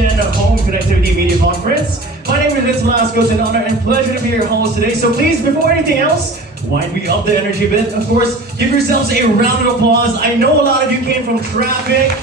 Gen Home Connectivity Media Conference. My name is Lasco. It's an honor and pleasure to be your host today. So please, before anything else, wind me up the energy a bit. Of course, give yourselves a round of applause. I know a lot of you came from traffic.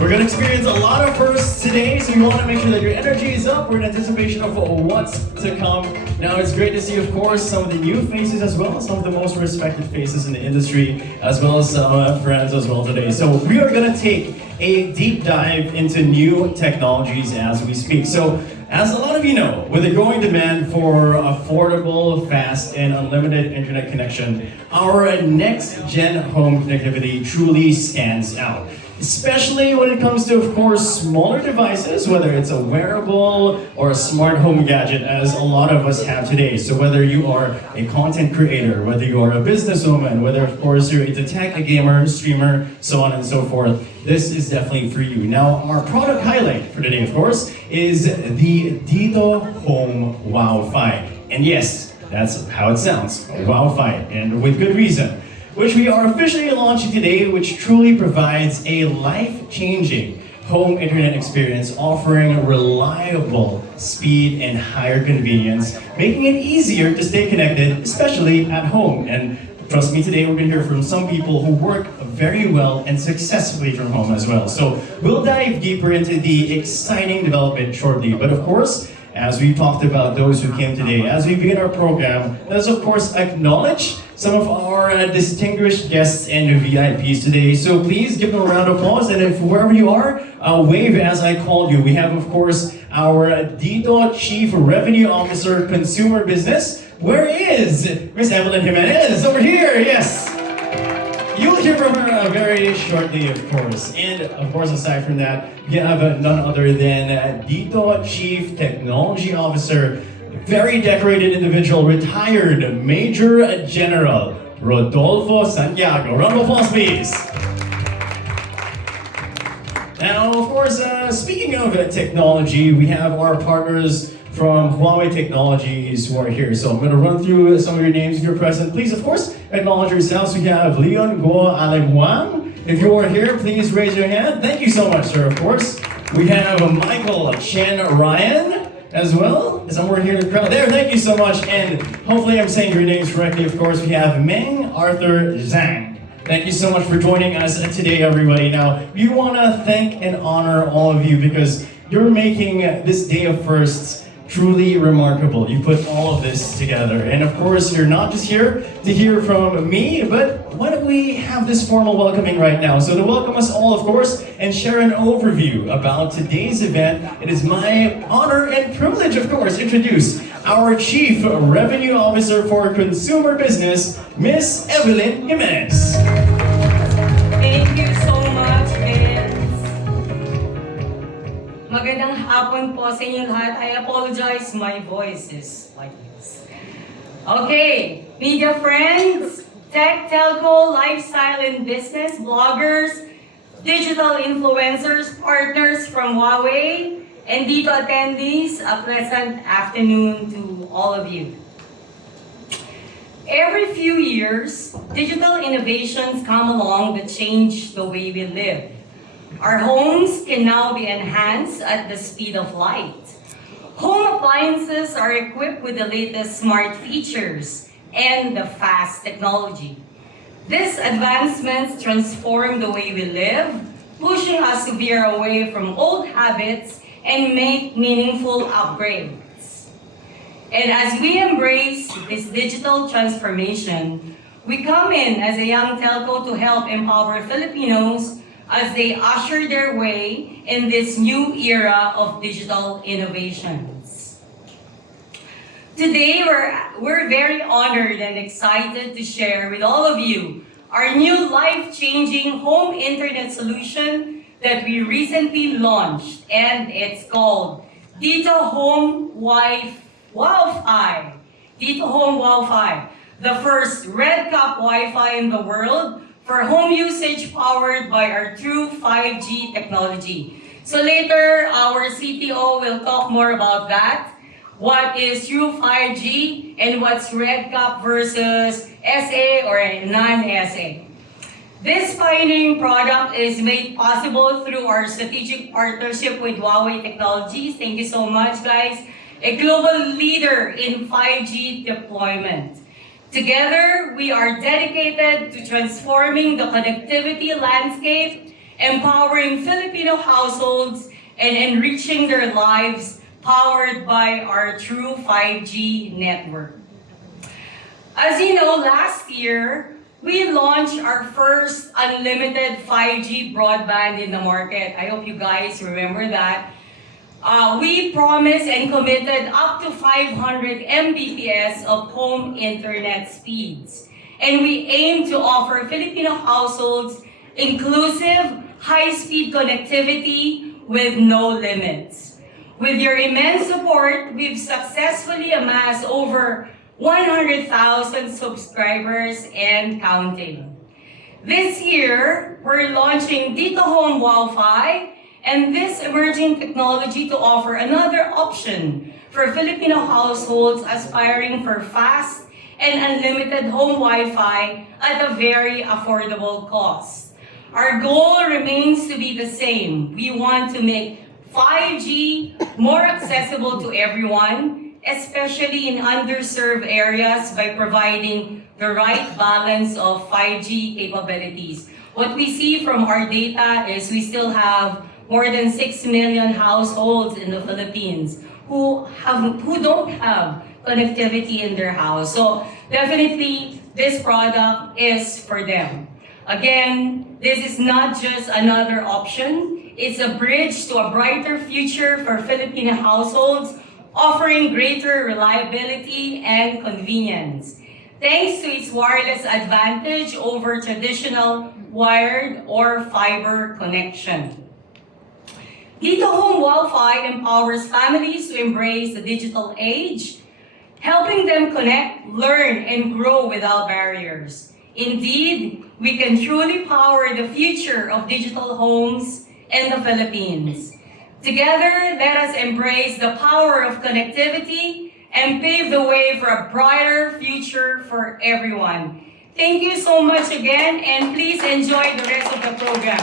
We're going to experience a lot of firsts today, so we want to make sure that your energy is up. We're in anticipation of what's to come. Now, it's great to see, of course, some of the new faces as well, some of the most respected faces in the industry, as well as some friends as well today. So we are going to take a deep dive into new technologies as we speak. So, as a lot of you know, with the growing demand for affordable, fast, and unlimited internet connection, our next-gen home connectivity truly stands out. Especially when it comes to, of course, smaller devices, whether it's a wearable or a smart home gadget, as a lot of us have today. So whether you are a content creator, whether you are a businesswoman, whether, of course, you're into tech, a gamer, streamer, so on and so forth, this is definitely for you. Now, our product highlight for today, of course, is the Dito Home WOWFi. And yes, that's how it sounds, WOWFi, and with good reason. Which we are officially launching today, which truly provides a life-changing home internet experience, offering reliable speed and higher convenience, making it easier to stay connected, especially at home. And trust me, today we're going to hear from some people who work very well and successfully from home as well. So we'll dive deeper into the exciting development shortly. But of course, as we talked about those who came today, as we begin our program, let's of course acknowledge some of our distinguished guests and VIPs today. So please give them a round of applause, and if wherever you are, wave as I called you. We have, of course, our Dito Chief Revenue Officer, Consumer Business. Where is Miss Evelyn Jimenez? Over here, yes. You'll hear from her very shortly, of course. And of course, aside from that, we have none other than Dito Chief Technology Officer, very decorated individual, retired Major General Rodolfo Santiago. Round of applause, please. Now, of course, speaking of technology, we have our partners from Huawei Technologies who are here. So I'm going to run through some of your names if you're present. Please, of course, acknowledge yourselves. We have Leon Go Alemwang. If you are here, please raise your hand. Thank you so much, sir, of course. We have Michael Chen Ryan as well. Somewhere here in the crowd. There, thank you so much. And hopefully I'm saying your names correctly, of course. We have Meng Arthur Zhang. Thank you so much for joining us today, everybody. Now, we want to thank and honor all of you because you're making this day of firsts truly remarkable. You put all of this together. And of course, you're not just here to hear from me, but why don't we have this formal welcoming right now? So to welcome us all, of course, and share an overview about today's event, it is my honor and privilege, of course, to introduce our Chief Revenue Officer for Consumer Business, Miss Evelyn Jimenez. Thank you so much, Vince. Magandang hapon po sa inyo lahat. I apologize, my voice is like this. Okay, media friends, tech, telco, lifestyle and business, bloggers, digital influencers, partners from Huawei, and Dito attendees, a pleasant afternoon to all of you. Every few years, digital innovations come along that change the way we live. Our homes can now be enhanced at the speed of light. Home appliances are equipped with the latest smart features and the fast technology. These advancements transform the way we live, pushing us to veer away from old habits and make meaningful upgrades. And as we embrace this digital transformation, we come in as a young telco to help empower Filipinos as they usher their way in this new era of digital innovations. Today, we're very honored and excited to share with all of you our new life-changing home internet solution that we recently launched, and it's called Dito Home WOWFi. Dito Home WOWFi, the first RedCap Wi-Fi in the world for home usage powered by our true 5G technology. So later, our CTO will talk more about that. What is true 5G and what's RedCap versus SA or non-SA. This pioneering product is made possible through our strategic partnership with WOWFi Technologies. Thank you so much, guys. A global leader in 5G deployment. Together, we are dedicated to transforming the connectivity landscape, empowering Filipino households, and enriching their lives powered by our true 5G network. As you know, last year, we launched our first unlimited 5G broadband in the market. I hope you guys remember that. We promised and committed up to 500 Mbps of home internet speeds. And we aim to offer Filipino households inclusive, high-speed connectivity with no limits. With your immense support, we've successfully amassed over 100,000 subscribers and counting. This year, we're launching Dito Home WOWFi and this emerging technology to offer another option for Filipino households aspiring for fast and unlimited home Wi-Fi at a very affordable cost. Our goal remains to be the same. We want to make 5G more accessible to everyone, especially in underserved areas, by providing the right balance of 5G capabilities. What we see from our data is we still have more than 6 million households in the Philippines who don't have connectivity in their house. So definitely this product is for them. Again, this is not just another option. It's a bridge to a brighter future for Filipino households, offering greater reliability and convenience, thanks to its wireless advantage over traditional wired or fiber connection. Dito Home WOWFi empowers families to embrace the digital age, helping them connect, learn, and grow without barriers. Indeed, we can truly power the future of digital homes in the Philippines. Together, let us embrace the power of connectivity and pave the way for a brighter future for everyone. Thank you so much again, and please enjoy the rest of the program.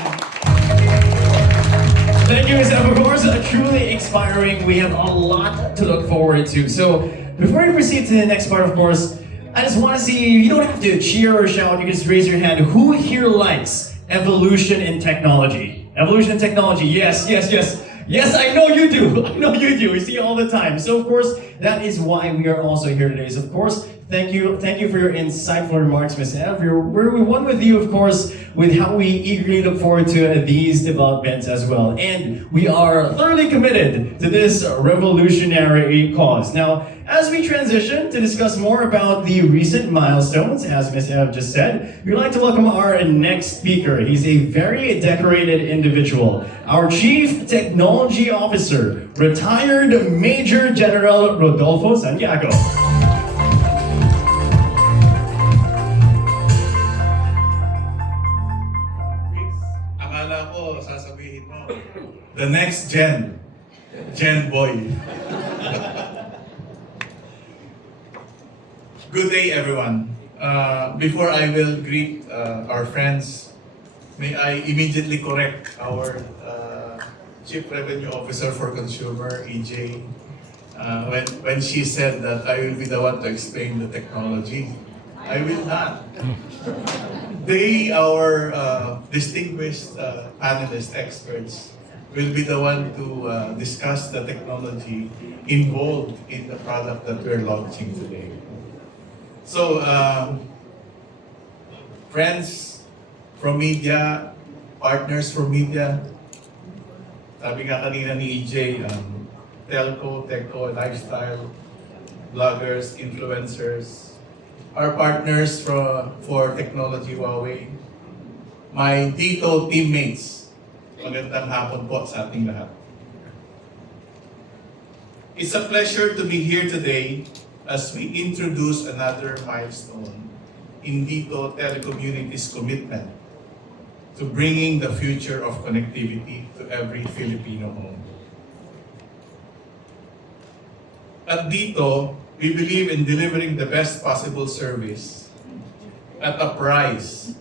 Thank you, Ms. Of course, truly inspiring. We have a lot to look forward to. So, before we proceed to the next part, of course, I just want to see, you don't have to cheer or shout, you can just raise your hand. Who here likes evolution in technology? Evolution in technology, yes, yes, yes. Yes, I know you do. I know you do. We see it all the time. So, of course, that is why we are also here today. So, of course, thank you for your insightful remarks, Ms. Ev. We're one with you, of course, with how we eagerly look forward to these developments as well. And we are thoroughly committed to this revolutionary cause. Now, as we transition to discuss more about the recent milestones, as Ms. Ev just said, we'd like to welcome our next speaker. He's a very decorated individual. Our Chief Technology Officer, retired Major General Rodolfo Santiago. Akala ko, sasabihin mo, the next Gen Boy. Good day, everyone. Before I will greet our friends, may I immediately correct our Chief Revenue Officer for Consumer, EJ, when she said that I will be the one to explain the technology. I will not. They, our distinguished panelist experts, will be the one to discuss the technology involved in the product that we're launching today. So, friends from media, partners from media, sabi nga kanina ni EJ, telco, techco, lifestyle, bloggers, influencers, our partners for Technology Huawei, my Dito teammates, magandang hapon po sa ating lahat. It's a pleasure to be here today as we introduce another milestone in Dito Telecommunities' commitment to bringing the future of connectivity to every Filipino home. At Dito, we believe in delivering the best possible service at a price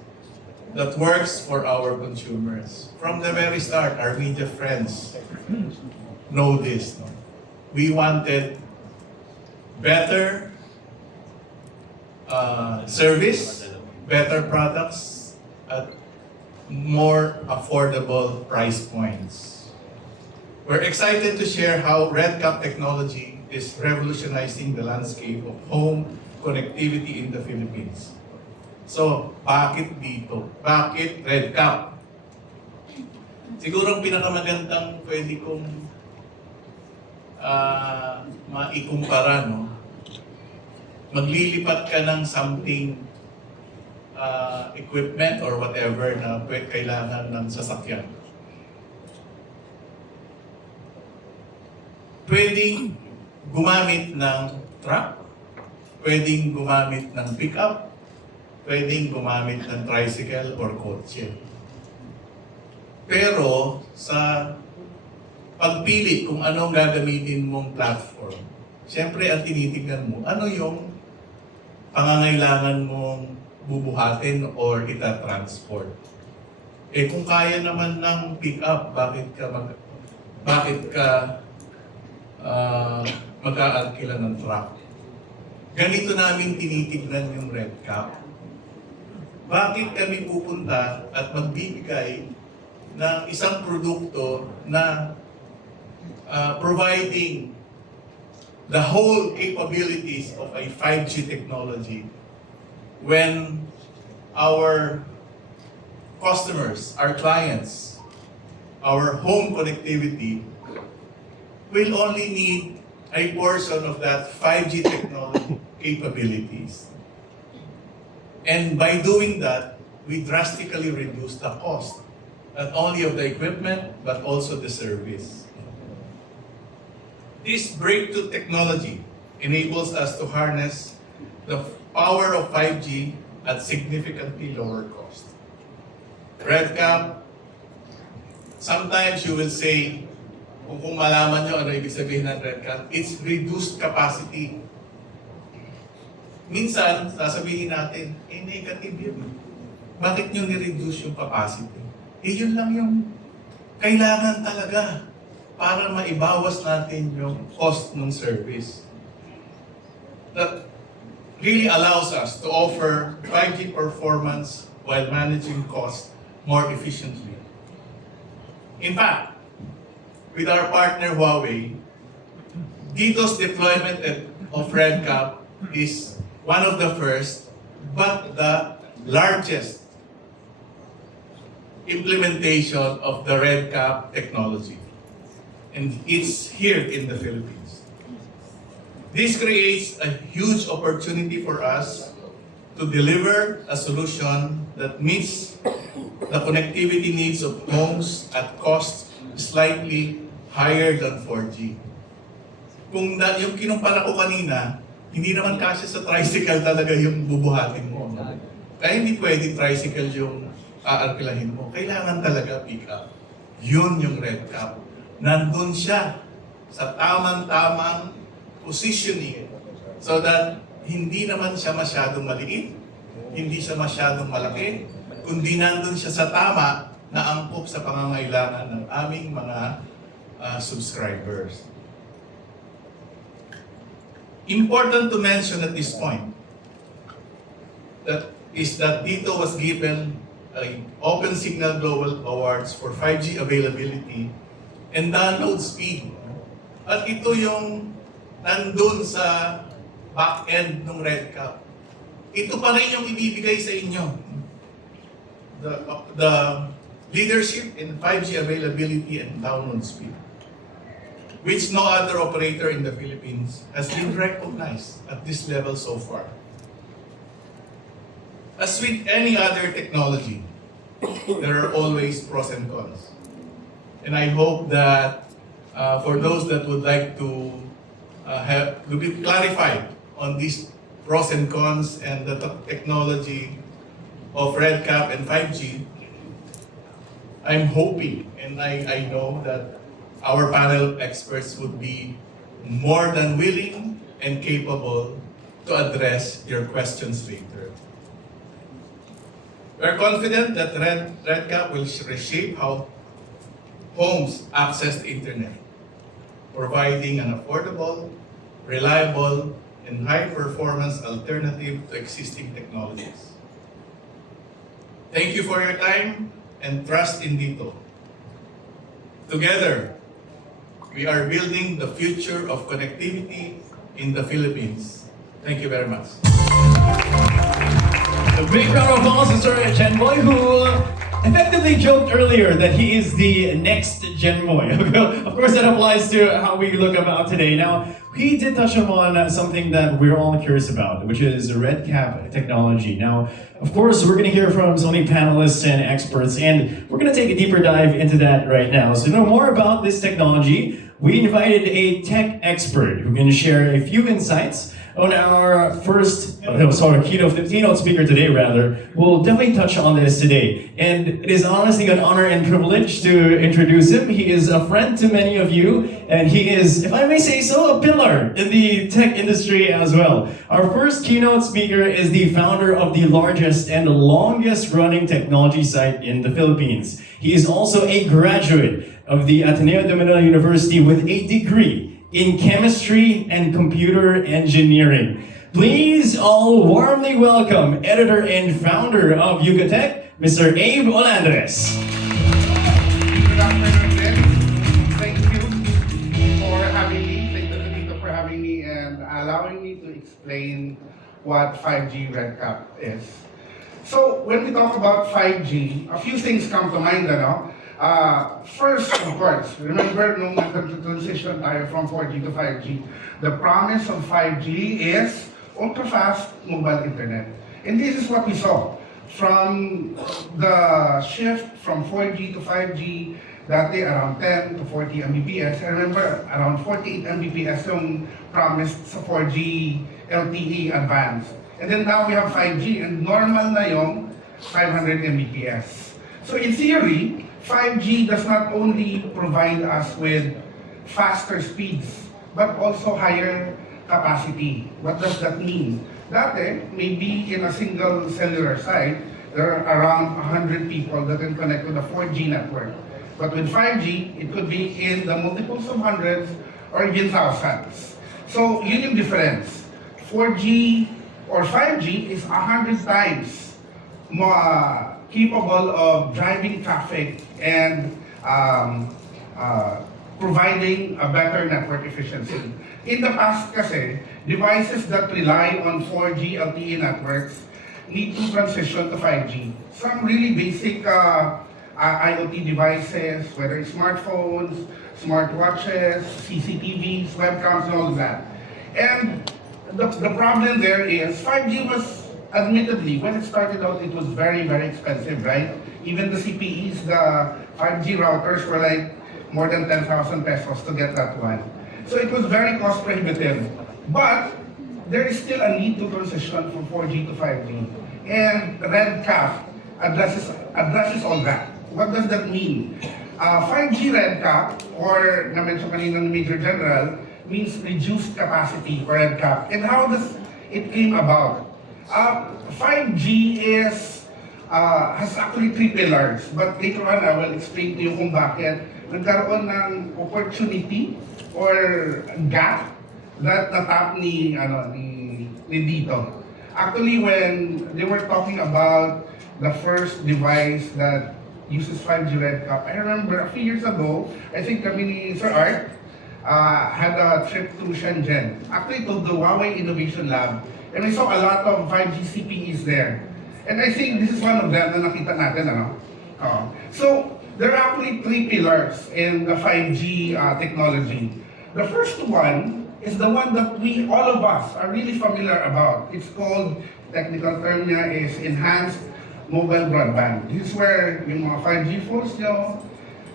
that works for our consumers. From the very start, our media friends know this. No? We wanted better service, better products, at more affordable price points. We're excited to share how RedCap technology is revolutionizing the landscape of home connectivity in the Philippines. So, bakit dito? Bakit RedCap? Siguro ang pinakamagandang pwede kong maikumpara, no? Maglilipat ka ng something, equipment or whatever na kailangan ng sasakyan. Pwedeng gumamit ng truck, pwedeng gumamit ng pickup, pwedeng gumamit ng tricycle or kotse. Pero sa pagpili kung anong gagamitin mong platform, siyempre ang tinitignan mo, ano yung pangangailangan mong bubuhatin or ita-transport. Eh kung kaya naman ng pick-up, bakit ka mag-aarkila ng truck? Ganito namin tinitignan yung RedCap. Bakit kami pupunta at magbibigay ng isang produkto na providing the whole capabilities of a 5G technology when our customers, our clients, our home connectivity will only need a portion of that 5G technology capabilities. And by doing that, we drastically reduce the cost, not only of the equipment, but also the service. This breakthrough technology enables us to harness the power of 5G at significantly lower cost. RedCap, sometimes you will say, kung malaman nyo ano ibig sabihin ng RedCap, it's reduced capacity. Minsan, sasabihin natin, negative yun. Bakit nyo ni-reduce yung capacity? Yun lang yung kailangan talaga para maibawas natin yung cost ng service. That really allows us to offer 5G performance while managing cost more efficiently. In fact, with our partner Huawei, dito's deployment of RedCap is one of the first, but the largest implementation of the RedCap technology. And it's here in the Philippines. This creates a huge opportunity for us to deliver a solution that meets the connectivity needs of homes at cost slightly higher than 4G. Kung yung kinumpara ko kanina, hindi naman kasi sa tricycle talaga yung bubuhatin mo. No? Kaya hindi pwedeng tricycle yung aarkilahin mo. Kailangan talaga pick-up. Yun yung RedCap. Nandun siya sa tamang-tamang positioning so that hindi naman siya masyadong maliit, hindi siya masyadong malaki, kundi nandun siya sa tama na angkop sa pangangailangan ng aming mga subscribers. Important to mention at this point that Dito was given an Open Signal Global Awards for 5G availability and download speed. At ito yung nandun sa back-end ng RedCap. Ito pa rin yung ibibigay sa inyo. The leadership in 5G availability and download speed, which no other operator in the Philippines has been recognized at this level so far. As with any other technology, there are always pros and cons. And I hope that for those that would like to be clarified on these pros and cons and the technology of RedCap and 5G, I'm hoping and I know that our panel experts would be more than willing and capable to address your questions later. We're confident that RedCap will reshape how homes access the internet, providing an affordable, reliable, and high-performance alternative to existing technologies. Thank you for your time and trust in Dito. Together, we are building the future of connectivity in the Philippines. Thank you very much. A big round of applause to Sir Chen Boy, who effectively joked earlier that he is the next Gen Boy. Of course, that applies to how we look about today. Now, he did touch upon something that we're all curious about, which is RedCap technology. Now, of course, we're going to hear from so many panelists and experts, and we're going to take a deeper dive into that right now. So to know more about this technology, we invited a tech expert who can share a few insights on our first, keynote speaker today, rather. We'll definitely touch on this today. And it is honestly an honor and privilege to introduce him. He is a friend to many of you, and he is, if I may say so, a pillar in the tech industry as well. Our first keynote speaker is the founder of the largest and longest running technology site in the Philippines. He is also a graduate of the Ateneo de Manila University with a degree in chemistry and computer engineering. Please all warmly welcome editor and founder of Yucatec, Mr. Abe Olandres. Good afternoon, friends. Thank you for having me. Thank you, Tito, for having me and allowing me to explain what 5G RedCap is. So, when we talk about 5G, a few things come to mind, ano? First, of course, remember nung nag-transition tayo from 4G to 5G, the promise of 5G is ultra-fast mobile internet. And this is what we saw. From the shift from 4G to 5G, dati around 10 to 40 Mbps. I remember around 48 Mbps yung promised sa 4G LTE advanced. And then now we have 5G and normal na yung 500 Mbps. So in theory, 5G does not only provide us with faster speeds, but also higher capacity. What does that mean? Dati, maybe in a single cellular site, there are around 100 people that can connect to the 4G network. But with 5G, it could be in the multiples of hundreds or even thousands. So, yun yung difference. 4G or 5G is 100 times more capable of driving traffic and providing a better network efficiency. In the past kasi, devices that rely on 4G LTE networks need to transition to 5G. Some really basic IoT devices, whether it's smartphones, smartwatches, CCTVs, webcams, and all of that. And the problem there is 5G was admittedly, when it started out, it was very, very expensive, right? Even the CPEs, the 5G routers were like more than 10,000 pesos to get that one. So it was very cost prohibitive. But there is still a need to transition from 4G to 5G. And RedCap addresses all that. What does that mean? 5G RedCap, or na-mention kanina ng Major General, means reduced capacity for RedCap. And how does it came about? 5G has actually 3 pillars, but later on I will explain to you kung bakit nagkaroon ng opportunity or gap that natap ni Dito. Actually, when they were talking about the first device that uses 5G RedCap, I remember a few years ago, I think kami ni Sir Art had a trip to Shenzhen, actually to the WOWFi Innovation Lab. And we saw a lot of 5G CPEs there. And I think this is one of them na nakita natin, ano? So, there are actually 3 pillars in the 5G technology. The first one is the one that all of us are really familiar about. It's called, technical term niya is enhanced mobile broadband. This is where yung mga 5G phones nyo,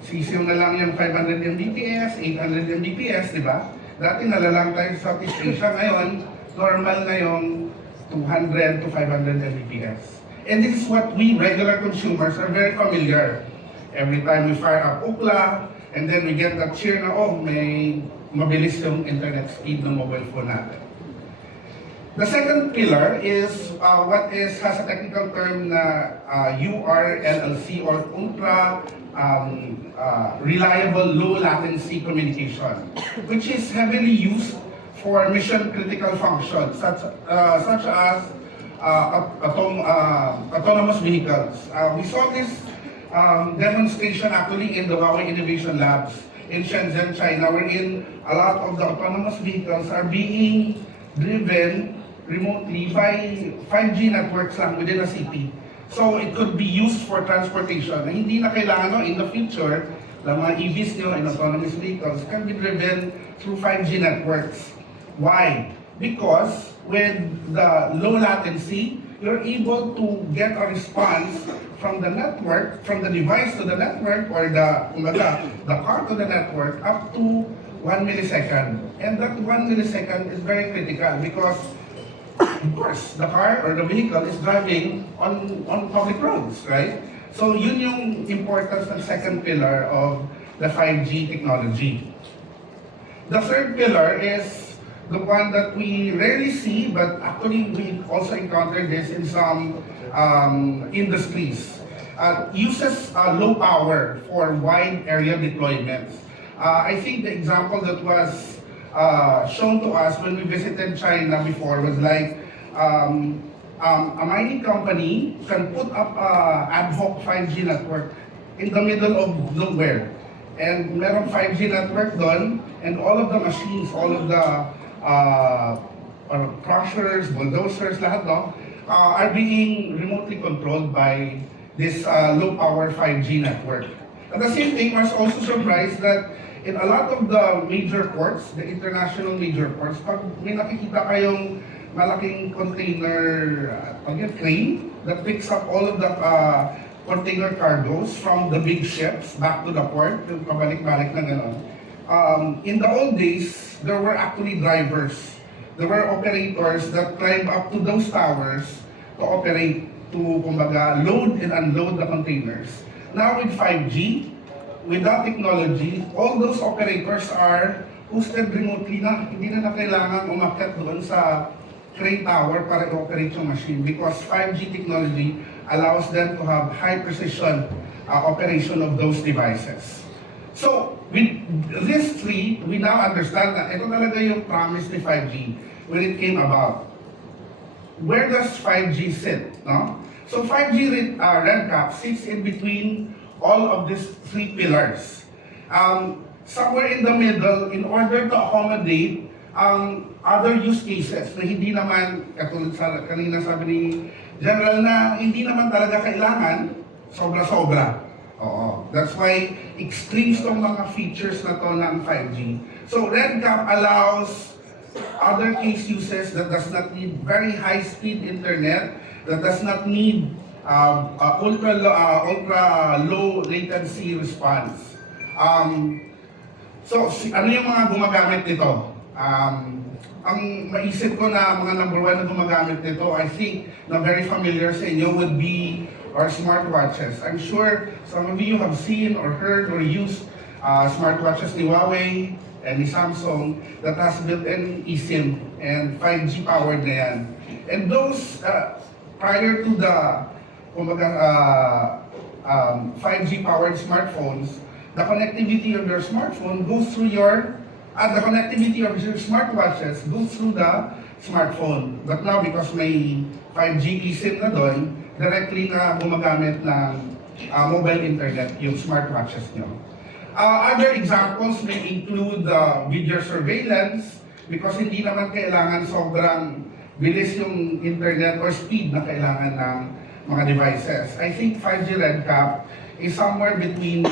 sisiw na lang yung 500 Mbps, 800 Mbps, di ba? Dati nalalang tayo sa Southeast Asia, ngayon, normal na yung 200 to 500 Mbps. And this is what we regular consumers are very familiar. Every time we fire up Ookla, and then we get that cheer na, oh, may mabilis yung internet speed ng mobile phone natin. The second pillar is has a technical term na URLLC or ultra reliable low latency communication, which is heavily used for mission critical functions such as autonomous vehicles. We saw this demonstration actually in the WOWFi Innovation Labs in Shenzhen, China, wherein a lot of the autonomous vehicles are being driven remotely by 5G networks lang within a city. So it could be used for transportation. Na hindi na kailangan in the future, the mga EVs nyo and autonomous vehicles can be driven through 5G networks. Why? Because with the low latency, you're able to get a response from the network, from the device to the network, or the car to the network up to 1 millisecond. And that 1 millisecond is very critical because of course, the car or the vehicle is driving on public roads, right? So yun yung importance ng second pillar of the 5G technology. The third pillar is the one that we rarely see, but actually we also encounter this in some industries. Uses low power for wide area deployments. I think the example that was shown to us when we visited China before was like a mining company can put up a ad hoc 5G network in the middle of nowhere. And meron 5G network doon, and all of the machines, all of the crushers, bulldozers, lahat no, are being remotely controlled by this low power 5G network. At the same time, I was also surprised that in a lot of the major ports, the international major ports, pag may nakikita kayong malaking container crane that picks up all of the container cargoes from the big ships back to the port, yung pabalik-balik na gano'n. In the old days, there were actually drivers. There were operators that climbed up to those towers to operate, to kumbaga, load and unload the containers. Now with 5G, with that technology, all those operators are hosted remotely na. Hindi na kailangan umakyat doon sa crane tower para i-operate yung machine because 5G technology allows them to have high precision operation of those devices. So, with these three, we now understand that ito talaga yung promise ni 5G when it came about. Where does 5G sit? No? So 5G RedCap sits in between all of these three pillars. Somewhere in the middle, in order to accommodate other use cases na hindi naman, katulad sa kanina sabi ni General na hindi naman talaga kailangan, sobra-sobra. Oo. That's why extremes tong mga features na to ng 5G. So RedCap allows other case uses that does not need very high-speed internet, that does not need ultra low latency response. So, ano yung mga gumagamit nito? Ang maisip ko na mga number one na gumagamit nito, I think na very familiar sa inyo would be our smartwatches. I'm sure some of you have seen or heard or used smartwatches ni Huawei and ni Samsung that has built-in eSIM and 5G powered na yan. And those, prior to the 5G powered smartphones, the connectivity of your smartphone goes through the connectivity of your smartwatches goes through the smartphone. But now, because may 5G eSIM na doon, directly na gumagamit ng mobile internet yung smartwatches nyo. Other examples may include video surveillance because hindi naman kailangan sobrang bilis yung internet or speed na kailangan ng mga devices. I think 5G RedCap is somewhere between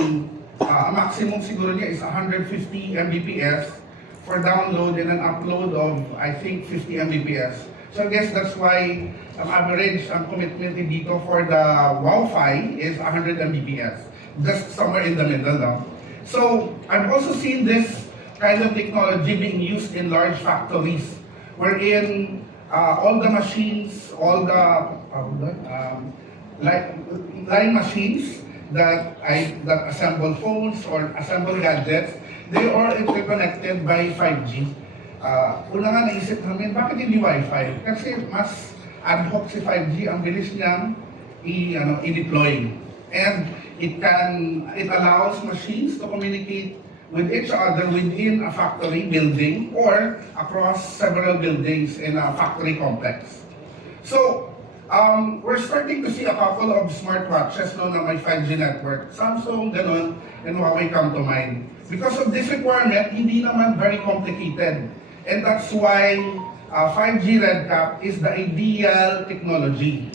maximum siguro niya is 150 Mbps for download and an upload of I think 50 Mbps. So I guess that's why ang average commitment dito for the WOWFi is 100 Mbps. Just somewhere in the middle now. So I've also seen this kind of technology being used in large factories wherein all the machines, all the line machines that assemble phones or assemble gadgets, they are interconnected by 5G. una nga naisip namin, bakit hindi Wi-Fi? Kasi mas ad hoc si 5G, ang bilis niyang i-deploy. And it allows machines to communicate with each other within a factory building or across several buildings in a factory complex. So, we're starting to see a couple of smartwatches na may 5G network. Samsung, ganon, and Huawei come to mind. Because of this requirement, hindi naman very complicated. And that's why 5G RedCap is the ideal technology.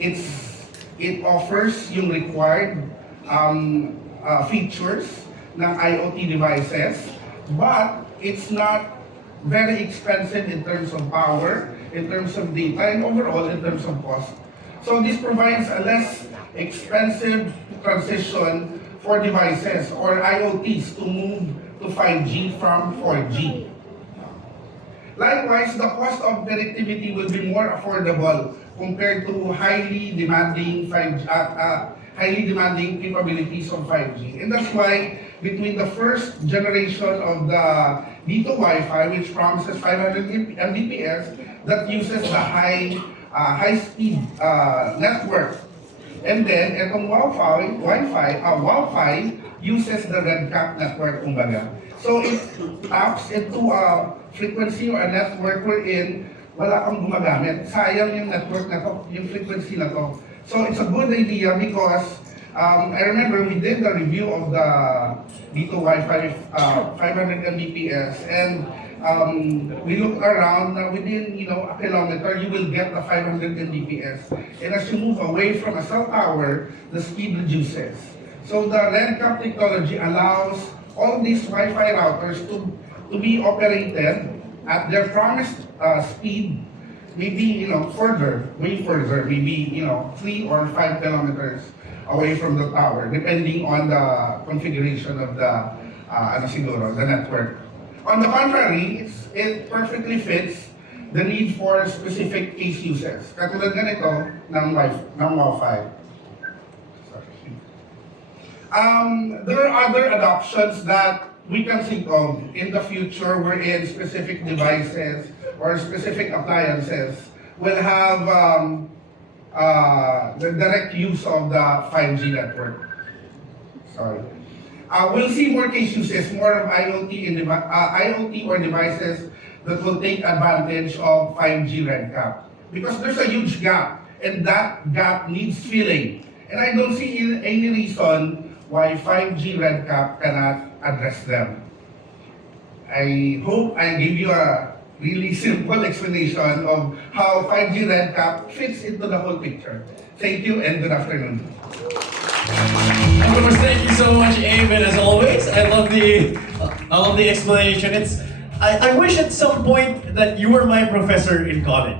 It offers yung required features ng IoT devices, but it's not very expensive in terms of power, in terms of data, and overall in terms of cost. So this provides a less expensive transition for devices or IoTs to move to 5G from 4G. Likewise, the cost of connectivity will be more affordable compared to highly demanding capabilities of 5G. And that's why between the first generation of the WOWFi, which promises 500 Mbps, that uses the high-speed network. And then, itong WOWFi uses the RedCap network, kumbaga. So it taps into a frequency or a network wherein wala kang gumagamit. Sayang yung network na to, yung frequency na to. So it's a good idea because I remember we did the review of the WOWFi 500 Mbps, and we looked around within a kilometer you will get the 500 Mbps, and as you move away from a cell tower the speed reduces. So the RedCap technology allows all these Wi-Fi routers to be operated at their promised speed, maybe way further, maybe 3 or 5 kilometers away from the tower, depending on the configuration of the the network. On the contrary, it perfectly fits the need for specific case uses. Katulad ganito ng WOWFi. There are other adoptions that we can think of in the future wherein specific devices or specific appliances will have the direct use of the 5G network. Sorry. We'll see more case uses, more of IoT or devices that will take advantage of 5G RedCap. Because there's a huge gap, and that gap needs filling. And I don't see any reason why 5G RedCap cannot address them. I hope I give you a really simple explanation of how 5G RedCap fits into the whole picture. Thank you and good afternoon. Of course, thank you so much, Abe, and as always, I love the explanation. I wish at some point that you were my professor in college.